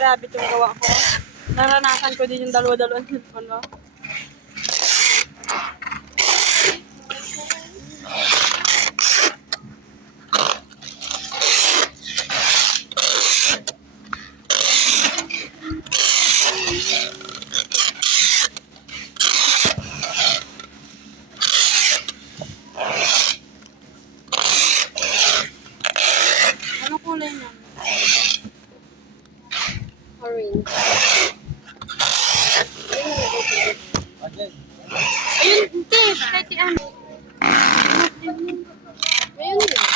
Grabe itong gawa ko. Naranasan ko din yung dalawa-dalawang cellphone, no? Ano kulay niya? Orange. Ayun, hindi. Kahit ano. Ayun lang.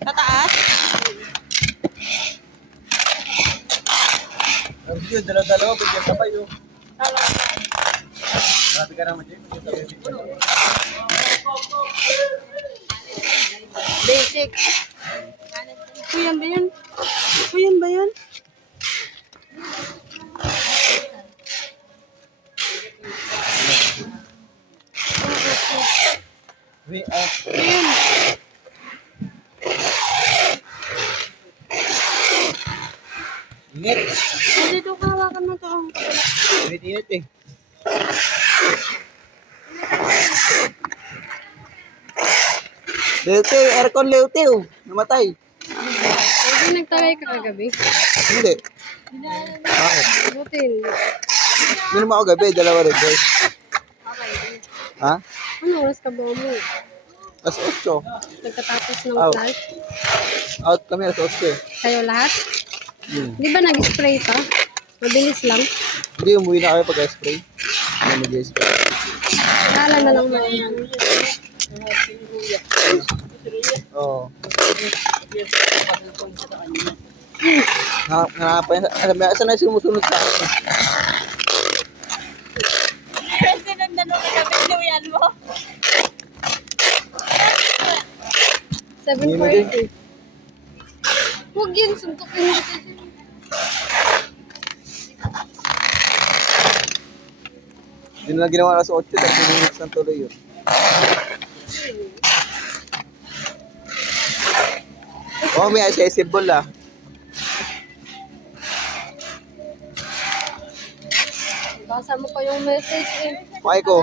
Tataas? Ang yun, dalawa-dalawa, bigyan ka pa yun. Marami ka naman dyan. Basic. Kuyan ba yun? Kuyan ba yun? Wait, Kuyan. init. Hindi ito kahawakan mo ito. Init eh. Leotew, aircon Leotew. Namatay. Hindi nagtaway ka kagabi. Hindi. Bakit? Butin. Minum ako gabi, dalawa rin guys. Ha? Ano oras ka ba mo? Alas 8. Nagtatapos ng Out. class? Out kami alas 8. Kayo lahat? Hmm. Di ba nag-spray ka? Mabilis lang. Hindi, umuwi na kami pag-spray. Hindi mag-spray. Kala na lang na yan. Oo. Hanapan niya. Saan na sumusunod sa akin? Kasi nandano ka na pinuyan mo. 7:40. Huwag yun, suntukin mo kasi. Hindi na lang ginawa alas 8. 30 minutes ng tuloy yun. Oh, may accessible ah. Basa mo pa yung message eh. Okay ko.